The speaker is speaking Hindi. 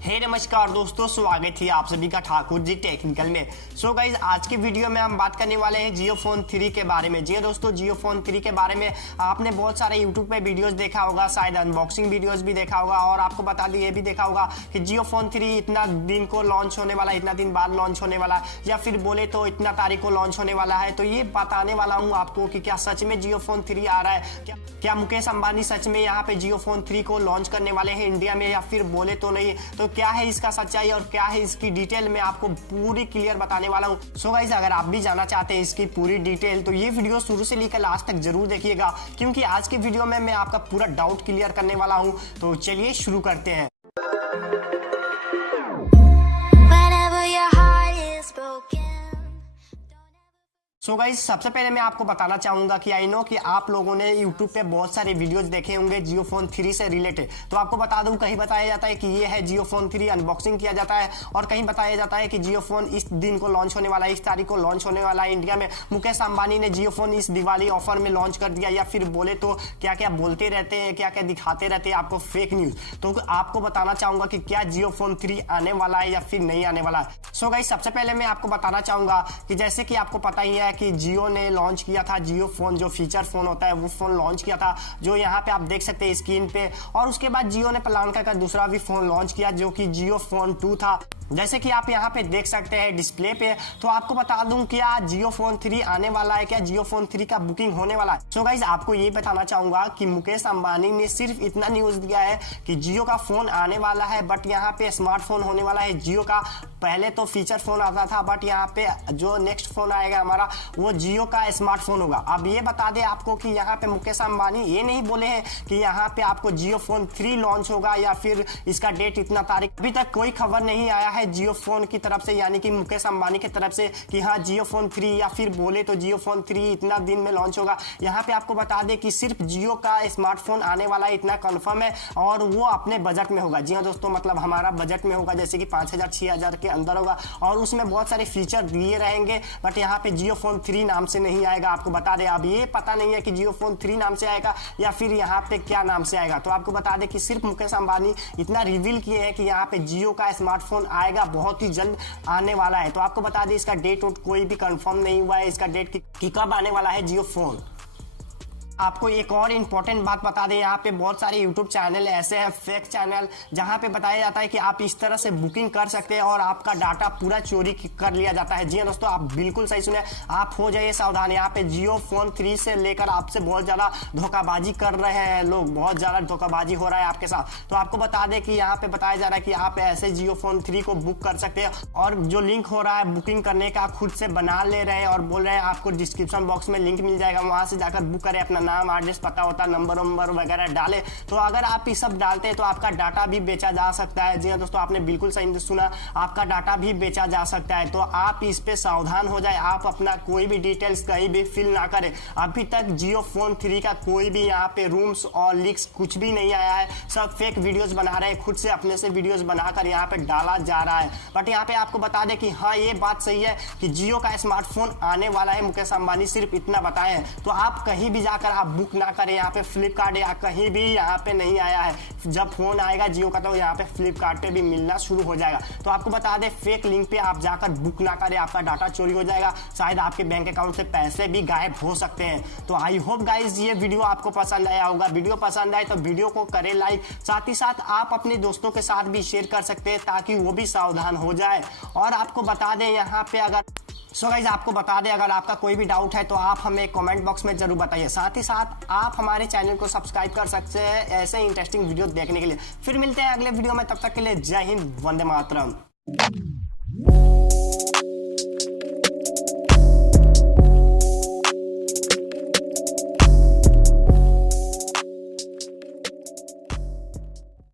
हे नमस्कार दोस्तों, स्वागत है आप सभी का ठाकुर जी टेक्निकल में। सो गाइज, आज के वीडियो में हम बात करने वाले हैं जियो फोन 3 के बारे में। जी हाँ दोस्तों, जियो फोन 3 के बारे में आपने बहुत सारे यूट्यूब पे वीडियोस देखा होगा, शायद अनबॉक्सिंग वीडियोस भी देखा होगा, और आपको बता दी ये भी देखा होगा कि जियो फोन 3 इतना दिन को लॉन्च होने वाला, इतना दिन बाद लॉन्च होने वाला, या फिर बोले तो इतना तारीख को लॉन्च होने वाला है। तो ये बताने वाला हूँ आपको कि क्या सच में जियो फोन 3 आ रहा है, क्या मुकेश अंबानी सच में यहाँ पे जियो फोन 3 को लॉन्च करने वाले हैं इंडिया में, या फिर बोले तो नहीं। तो क्या है इसका सच्चाई और क्या है इसकी डिटेल में आपको पूरी क्लियर बताने वाला हूँ। सो गाइस, अगर आप भी जानना चाहते हैं इसकी पूरी डिटेल तो ये वीडियो शुरू से लेकर लास्ट तक जरूर देखिएगा, क्योंकि आज के वीडियो में मैं आपका पूरा डाउट क्लियर करने वाला हूँ। तो चलिए शुरू करते हैं। सो गाइस, सबसे पहले मैं आपको बताना चाहूंगा कि आई नो कि आप लोगों ने YouTube पे बहुत सारे वीडियोस देखे होंगे जियो फोन 3 से रिलेटेड। तो आपको बता दूं, कहीं बताया जाता है कि ये है जियो फोन 3, अनबॉक्सिंग किया जाता है, और कहीं बताया जाता है कि जियो फोन इस दिन को लॉन्च होने वाला है, इस तारीख को लॉन्च होने वाला है इंडिया में। मुकेश अंबानी ने जियो फोन इस दिवाली ऑफर में लॉन्च कर दिया, या फिर बोले तो क्या क्या बोलते रहते हैं, क्या क्या दिखाते रहते हैं आपको फेक न्यूज। तो आपको बताना चाहूंगा कि क्या जियो फोन 3 आने वाला है या फिर नहीं आने वाला है। सो गाइस, सबसे पहले मैं आपको बताना चाहूंगा कि जैसे कि आपको पता ही है कि जियो ने लॉन्च किया था जियो फोन, जो फीचर फोन होता है वो फोन लॉन्च किया था, जो यहाँ पे आप देख सकते हैं स्क्रीन पे। और उसके बाद जियो ने प्लान कर दूसरा भी फोन लॉन्च किया, जो कि जियो फोन 2 था, जैसे कि आप यहाँ पे देख सकते हैं डिस्प्ले पे। तो आपको बता दूं, क्या जियो फोन 3 आने वाला है, क्या जियो फोन 3 का बुकिंग होने वाला है। सो गाइस, आपको ये बताना चाहूंगा कि मुकेश अंबानी ने सिर्फ इतना न्यूज दिया है कि जियो का फोन आने वाला है, बट यहाँ पे स्मार्टफोन होने वाला है जियो का। पहले तो फीचर फोन आता था, बट यहाँ पे जो नेक्स्ट फोन आएगा हमारा वो जियो का स्मार्टफोन होगा। अब ये बता दे आपको कि यहाँ पे मुकेश अंबानी ये नहीं बोले हैं कि यहाँ पे आपको जियो फोन 3 लॉन्च होगा या फिर इसका डेट इतना तारीख। अभी तक कोई खबर नहीं आया है जियो फोन की तरफ से, यानी कि मुकेश अंबानी की तरफ से कि हाँ जियो फोन 3 या फिर बोले तो जियो फोन 3 इतना दिन में लॉन्च होगा। यहाँ पे आपको बता दे कि सिर्फ जियो का स्मार्टफोन आने वाला है, इतना कंफर्म है, और वो अपने बजट में होगा। जी हाँ दोस्तों, मतलब हमारा बजट में होगा, जैसे कि 5000 6000 के अंदर होगा, और उसमें बहुत सारे फीचर दिए रहेंगे। बट यहाँ पे जियो फोन 3 नाम से नहीं आएगा, आपको बता दे। अब ये पता नहीं है कि जियो फोन 3 नाम से आएगा या फिर यहाँ पे क्या नाम से आएगा। तो आपको बता दे कि सिर्फ मुकेश अंबानी इतना रिवील किए हैं कि यहाँ पे जियो का स्मार्टफोन आएगा, बहुत ही जल्द आने वाला है। तो आपको बता दें, इसका डेट कोई भी कंफर्म नहीं हुआ है, इसका डेट कि कब आने वाला है जियो फोन। आपको एक और इम्पोर्टेंट बात बता दें, यहाँ पे बहुत सारे YouTube चैनल ऐसे हैं, फेक चैनल, जहाँ पे बताया जाता है कि आप इस तरह से बुकिंग कर सकते हैं और आपका डाटा पूरा चोरी कर लिया जाता है। जी हाँ दोस्तों, आप बिल्कुल सही सुने, आप हो जाइए सावधान। यहाँ पे जियो फोन 3 से लेकर आपसे बहुत ज़्यादा धोखाबाजी कर रहे हैं लोग, बहुत ज़्यादा धोखाबाजी हो रहा है आपके साथ। तो आपको बता दें कि यहाँ पे बताया जा रहा है कि आप ऐसे जियो फोन 3 को बुक कर सकते हैं, और जो लिंक हो रहा है बुकिंग करने का खुद से बना ले रहे हैं और बोल रहे हैं आपको डिस्क्रिप्शन बॉक्स में लिंक मिल जाएगा, वहाँ से जाकर बुक करें, अपना नाम एड्रेस पता होता, नंबर वगैरह डाले। तो अगर आप ये सब डालते हैं तो आपका डाटा भी बेचा जा सकता है। जी हाँ दोस्तों, आपने बिल्कुल सही सुना, आपका डाटा भी बेचा जा सकता है। तो आप इस पे सावधान हो जाए, आप अपना कोई भी डिटेल्स कहीं भी फिल ना करें। अभी तक जियो फोन 3 का कोई भी यहाँ पे रूम्स और लीक्स कुछ भी नहीं आया है, सब फेक वीडियोस बना रहे हैं, खुद से अपने से वीडियोस बनाकर यहाँ पे डाला जा रहा है। बट यहाँ पे आपको बता दें कि हाँ ये बात सही है कि जियो का स्मार्टफोन आने वाला है, मुकेश अंबानी सिर्फ इतना बताए हैं। तो आप कहीं भी जाकर आप बुक ना करें, यहाँ पे फ्लिपकार्ट या कहीं भी यहाँ पे नहीं आया है। जब फोन आएगा जियो का तो यहाँ पे फ्लिपकार्ट पे भी मिलना शुरू हो जाएगा। तो आपको बता दें, फेक लिंक पे आप जाकर बुक ना करें, आपका डाटा चोरी हो जाएगा, शायद आपके बैंक अकाउंट से पैसे भी गायब हो सकते हैं। तो आई होप गाइज ये वीडियो आपको पसंद आया होगा। वीडियो पसंद आए तो वीडियो को करें लाइक, साथ ही साथ आप अपने दोस्तों के साथ भी शेयर कर सकते हैं ताकि वो भी सावधान हो जाए। और आपको बता दें यहाँ पे सो गाइज, आपको बता दें अगर आपका कोई भी डाउट है तो आप हमें कमेंट बॉक्स में जरूर बताइए। साथ ही साथ आप हमारे चैनल को सब्सक्राइब कर सकते हैं ऐसे इंटरेस्टिंग वीडियो देखने के लिए। फिर मिलते हैं अगले वीडियो में, तब तक के लिए जय हिंद, वंदे मातरम।